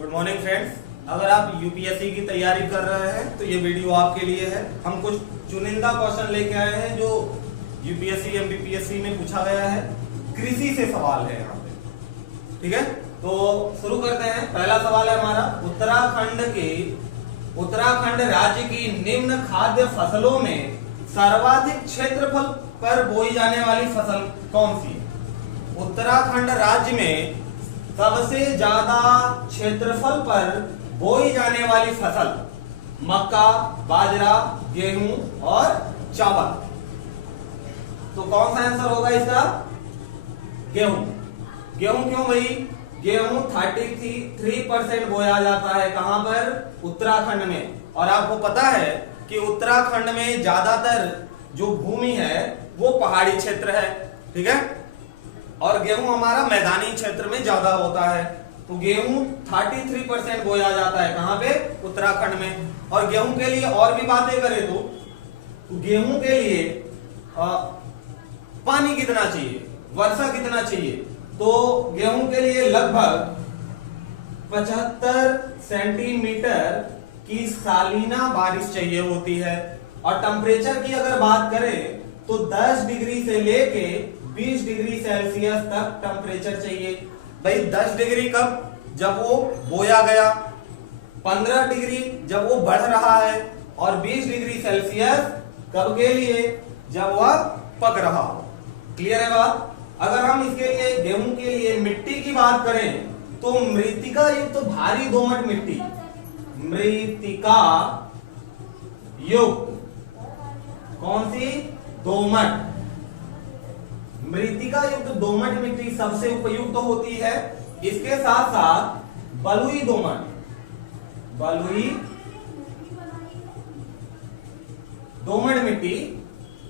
Good morning friends. अगर आप UPSC की तैयारी कर रहे हैं तो ये वीडियो आपके लिए है। हम कुछ चुनिंदा क्वेश्चन लेके आए हैं जो यूपीएससी एमपीपीएससी में पूछा गया है। कृषि से सवाल है यहाँ पे, ठीक है। तो शुरू करते हैं। पहला सवाल है हमारा, उत्तराखंड राज्य की निम्न खाद्य फसलों में सर्वाधिक क्षेत्रफल पर बोई जाने वाली फसल कौन सी है? उत्तराखंड राज्य में सबसे ज्यादा क्षेत्रफल पर बोई जाने वाली फसल मक्का, बाजरा, गेहूं और चावल। तो कौन सा आंसर होगा इसका? गेहूं। गेहूं क्यों भाई? गेहूं 33% बोया जाता है। कहां पर? उत्तराखंड में। और आपको पता है कि उत्तराखंड में ज्यादातर जो भूमि है वो पहाड़ी क्षेत्र है, ठीक है। और गेहूं हमारा मैदानी क्षेत्र में ज्यादा होता है। तो गेहूं 33% बोया जाता है। कहां पे? उत्तराखंड में। और गेहूं के लिए और भी बातें करें तो गेहूं के लिए पानी कितना चाहिए, वर्षा कितना चाहिए? तो गेहूं के लिए लगभग 75 सेंटीमीटर की सालाना बारिश चाहिए होती है। और टेम्परेचर की अगर बात करें तो 10 डिग्री से लेके 20 डिग्री सेल्सियस तक टेम्परेचर चाहिए। भाई 10 डिग्री कब? जब वो बोया गया। 15 डिग्री जब वो बढ़ रहा है। और 20 डिग्री सेल्सियस कब के लिए? जब वह पक रहा हो। क्लियर है बात? अगर हम इसके लिए गेहूं के लिए मिट्टी की बात करें तो मृत्तिका युक्त भारी दोमट मिट्टी, मृत्तिका युक्त कौन सी? दोमट। मृत्तिका युक्त दोमट मिट्टी सबसे उपयुक्त होती है। इसके साथ साथ बलुई दोमट, बलुई दोमट मिट्टी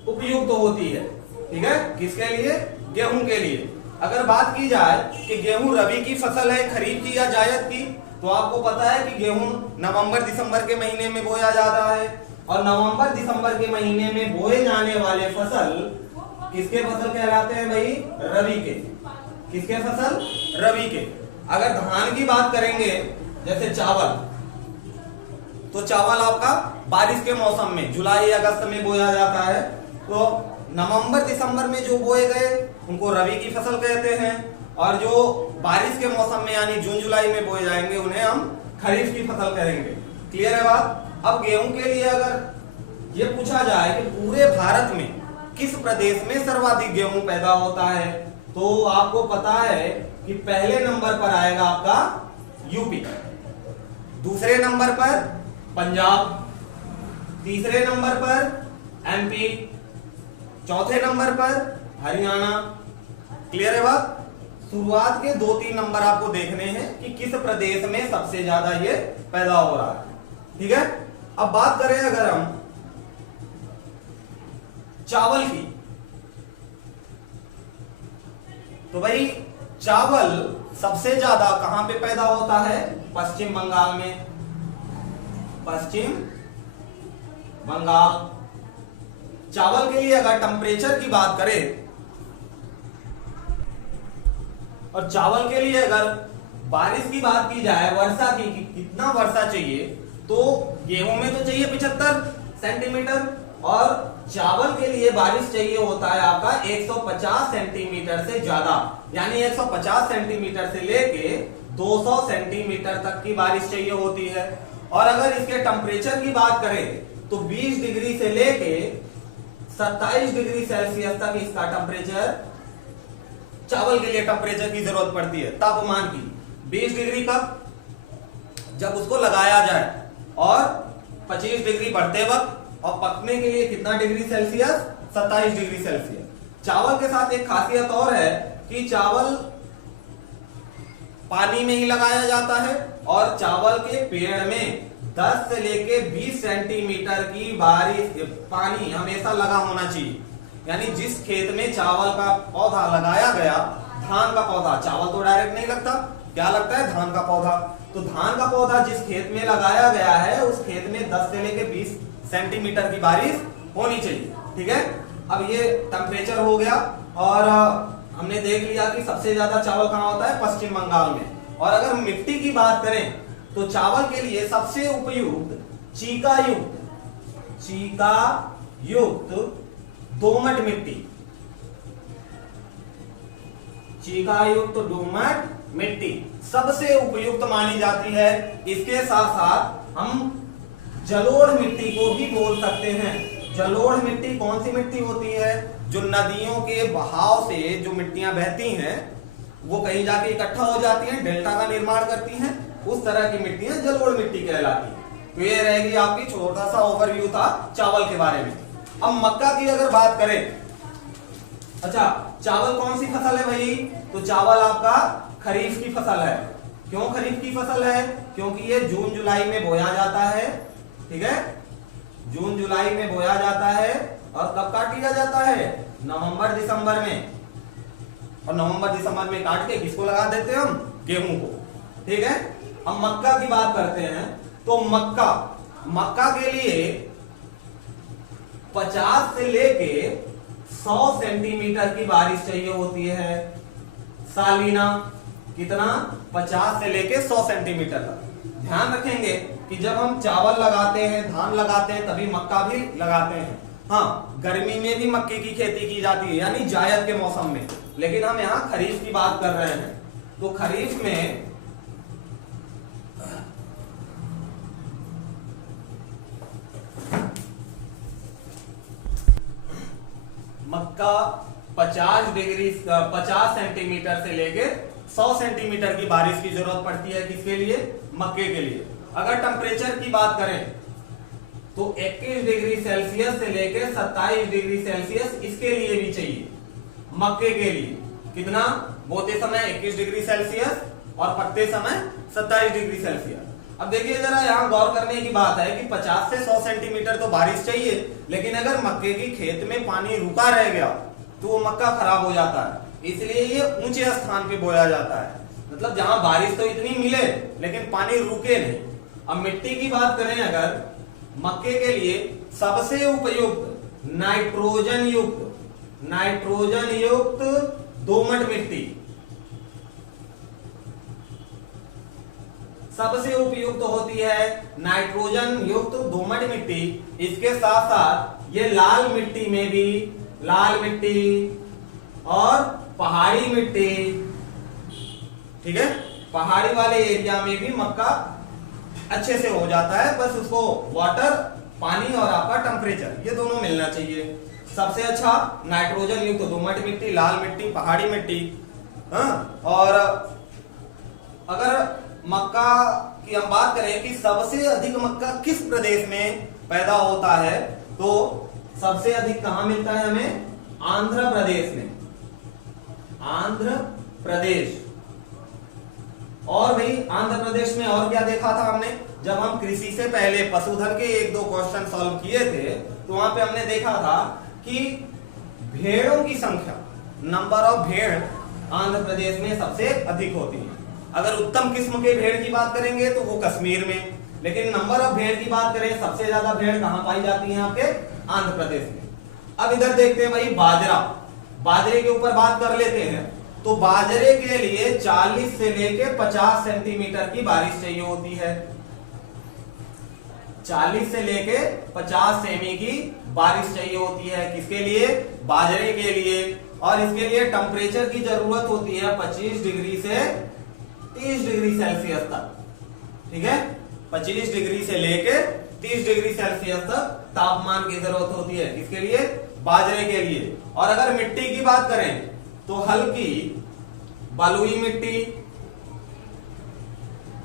उपयुक्त होती है, ठीक है। किसके लिए? गेहूं के लिए। अगर बात की जाए कि गेहूं रबी की फसल है, खरीफ की या जायद की, तो आपको पता है कि गेहूं नवंबर दिसंबर के महीने में बोया जाता है। और नवंबर दिसंबर के महीने में बोए जाने वाले फसल किसके फसल कहलाते हैं भाई? रबी के। किसके फसल? रबी के। अगर धान की बात करेंगे जैसे चावल, तो चावल आपका बारिश के मौसम में जुलाई अगस्त में बोया जाता है। तो नवंबर दिसंबर में जो बोए गए उनको रबी की फसल कहते हैं। और जो बारिश के मौसम में यानी जून जुलाई में बोए जाएंगे उन्हें हम खरीफ की फसल कहेंगे। क्लियर है बात? अब गेहूं के लिए अगर ये पूछा जाए कि पूरे भारत में किस प्रदेश में सर्वाधिक गेहूं पैदा होता है, तो आपको पता है कि पहले नंबर पर आएगा आपका यूपी, दूसरे नंबर पर पंजाब, तीसरे नंबर पर एमपी, चौथे नंबर पर हरियाणा। क्लियर है बात? शुरुआत के 2-3 नंबर आपको देखने हैं कि किस प्रदेश में सबसे ज्यादा ये पैदा हो रहा है, ठीक है। अब बात करें अगर हम चावल की, तो भाई चावल सबसे ज्यादा कहां पे पैदा होता है? पश्चिम बंगाल में। पश्चिम बंगाल। चावल के लिए अगर टेम्परेचर की बात करें और चावल के लिए अगर बारिश की बात की जाए, वर्षा की, कितना वर्षा चाहिए, तो गेहूं में तो चाहिए 75 सेंटीमीटर और चावल के लिए बारिश चाहिए होता है आपका 150 सेंटीमीटर से ज्यादा। यानी 150 सेंटीमीटर से लेके 200 सेंटीमीटर तक की बारिश चाहिए होती है। और अगर इसके टेम्परेचर की बात करें तो 20 डिग्री से लेके 27 डिग्री सेल्सियस तक इसका टेम्परेचर, चावल के लिए टेम्परेचर की जरूरत पड़ती है। तापमान की 20 डिग्री कब? जब उसको लगाया जाए। और 25 डिग्री बढ़ते वक्त। और पकने के लिए कितना डिग्री सेल्सियस? 27 degree Celsius. चावल के साथ एक खासियत और है कि चावल पानी में ही लगाया जाता है और चावल के पेड़ में 10 से लेके 20 सेंटीमीटर की बारिश, पानी हमेशा लगा होना चाहिए। यानी जिस खेत में चावल का पौधा लगाया गया, धान का पौधा, चावल तो डायरेक्ट नहीं लगता, क्या लगता है? धान का पौधा। तो धान का पौधा जिस खेत में लगाया गया है उस खेत में 10 से लेके 20 सेंटीमीटर की बारिश होनी चाहिए, ठीक है। अब ये टेम्परेचर हो गया और हमने देख लिया कि सबसे ज्यादा चावल कहां होता है? पश्चिम बंगाल में। और अगर मिट्टी की बात करें तो चावल के लिए सबसे उपयुक्त चीका युक्त दोमट मिट्टी, चीका युक्त दोमट मिट्टी सबसे उपयुक्त मानी जाती है। इसके साथ साथ हम जलोढ़ मिट्टी को भी बोल सकते हैं। जलोढ़ मिट्टी कौन सी मिट्टी होती है? जो नदियों के बहाव से जो मिट्टियां बहती हैं वो कहीं जाके इकट्ठा हो जाती हैं, डेल्टा का निर्माण करती हैं, उस तरह की मिट्टियां जलोढ़ मिट्टी कहलाती हैं। तो ये रहेगी आपकी छोटा सा ओवरव्यू था चावल के बारे में। अब मक्का की अगर बात करें, अच्छा चावल कौन सी फसल है भाई? तो चावल आपका खरीफ की फसल है। क्यों खरीफ की फसल है? क्योंकि ये जून जुलाई में बोया जाता है, ठीक है, जून जुलाई में बोया जाता है और कब काट लिया जाता है? नवंबर दिसंबर में। और नवंबर दिसंबर में काट के किसको लगा देते हैं हम? गेहूं को, ठीक है। अब मक्का की बात करते हैं तो मक्का के लिए 50 से लेके 100 सेंटीमीटर की बारिश चाहिए होती है सालीना। कितना? 50 से लेके 100 सेंटीमीटर तक। ध्यान रखेंगे कि जब हम चावल लगाते हैं, धान लगाते हैं, तभी मक्का भी लगाते हैं। हाँ, गर्मी में भी मक्के की खेती की जाती है, यानी जायद के मौसम में। लेकिन हम यहाँ खरीफ की बात कर रहे हैं। तो खरीफ में मक्का 50 सेंटीमीटर से लेके 100 सेंटीमीटर की बारिश की जरूरत पड़ती है। किसके लिए? मक्के के लिए। अगर टेम्परेचर की बात करें तो 21 डिग्री सेल्सियस से लेकर 27 डिग्री सेल्सियस इसके लिए भी चाहिए, मक्के के लिए। कितना? बोते समय 21 डिग्री सेल्सियस और पकते समय 27 डिग्री सेल्सियस। अब देखिए जरा, यहाँ गौर करने की बात है कि 50 से 100 सेंटीमीटर तो बारिश चाहिए, लेकिन अगर मक्के की खेत में पानी रुका रह गया तो वो मक्का खराब हो जाता है। इसलिए ये ऊंचे स्थान पे बोया जाता है, मतलब जहां बारिश तो इतनी मिले लेकिन पानी रुके नहीं। अब मिट्टी की बात करें अगर, मक्के के लिए सबसे उपयुक्त नाइट्रोजन युक्त दोमट मिट्टी सबसे उपयुक्त होती है, नाइट्रोजन युक्त दोमट मिट्टी। इसके साथ साथ ये लाल मिट्टी में भी, लाल मिट्टी और पहाड़ी मिट्टी, ठीक है, पहाड़ी वाले एरिया में भी मक्का अच्छे से हो जाता है। बस उसको वाटर, पानी और आपका टेम्परेचर, ये दोनों मिलना चाहिए। सबसे अच्छा नाइट्रोजन युक्त दोमट मिट्टी, लाल मिट्टी, पहाड़ी मिट्टी। हाँ, और अगर मक्का की हम बात करें कि सबसे अधिक मक्का किस प्रदेश में पैदा होता है, तो सबसे अधिक कहां मिलता है हमें? आंध्र प्रदेश में, आंध्र प्रदेश। और भाई आंध्र प्रदेश में और क्या देखा था हमने? जब हम कृषि से पहले पशुधन के 1-2 क्वेश्चन सॉल्व किए थे तो वहां पे हमने देखा था कि भेड़ों की संख्या, नंबर ऑफ भेड़ आंध्र प्रदेश में सबसे अधिक होती है। अगर उत्तम किस्म के भेड़ की बात करेंगे तो वो कश्मीर में, लेकिन नंबर ऑफ भेड़ की बात करें, सबसे ज्यादा भेड़ कहां पाई जाती है? आपके आंध्र प्रदेश में। अब इधर देखते हैं भाई बाजरा, बाजरे के ऊपर बात कर लेते हैं। तो बाजरे के लिए 40 से लेके 50 सेंटीमीटर की बारिश चाहिए होती है, 40 से लेके 50 सेमी की बारिश चाहिए होती है। किसके लिए? बाजरे के लिए। और इसके लिए टेम्परेचर की जरूरत होती है 25 डिग्री से 30 डिग्री सेल्सियस तक, ठीक है, 25 डिग्री से लेके 30 डिग्री सेल्सियस तक तापमान की जरूरत होती है। किसके लिए? बाजरे के लिए। और अगर मिट्टी की बात करें तो हल्की बलुई मिट्टी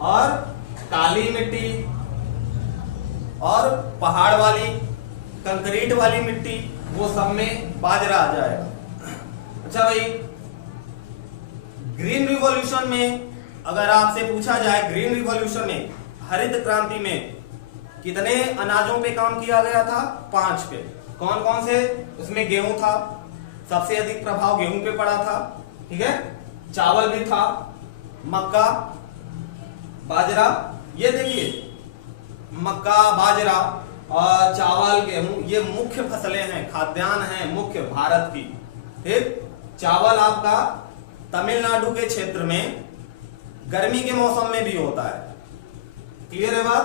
और काली मिट्टी और पहाड़ वाली, कंक्रीट वाली मिट्टी, वो सब में बाजरा आ जाएगा। अच्छा भाई, ग्रीन रिवॉल्यूशन में अगर आपसे पूछा जाए, ग्रीन रिवॉल्यूशन में, हरित क्रांति में कितने अनाजों पे काम किया गया था? 5 पे। कौन कौन से? उसमें गेहूं था, सबसे अधिक प्रभाव गेहूं पे पड़ा था, ठीक है, चावल भी था, मक्का, बाजरा। ये देखिए, मक्का, बाजरा और चावल, गेहूं, ये मुख्य फसलें हैं, खाद्यान्न हैं मुख्य भारत की। ठीक, चावल आपका तमिलनाडु के क्षेत्र में गर्मी के मौसम में भी होता है। क्लियर है बात?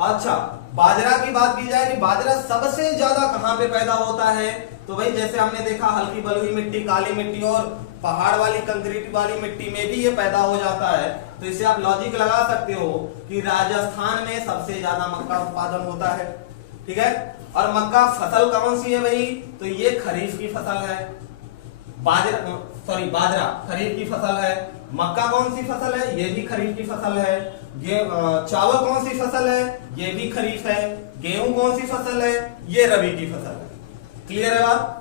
अच्छा, बाजरा की बात की जाए कि बाजरा सबसे ज्यादा कहां पे पैदा होता है, तो भाई जैसे हमने देखा हल्की बलुई मिट्टी, काली मिट्टी और पहाड़ वाली कंक्रीट वाली मिट्टी में भी ये पैदा हो जाता है। तो इससे आप लॉजिक लगा सकते हो कि राजस्थान में सबसे ज्यादा मक्का उत्पादन होता है। ठीक है, और मक्का फसल कौन सी है भाई, तो ये खरीफ की फसल है। बाजरा खरीफ की फसल है। मक्का कौन सी फसल है, ये भी खरीफ की फसल है। चावल कौन सी फसल है, ये भी खरीफ है। गेहूं कौन सी फसल है, ये रबी की फसल है। क्लियर है बात?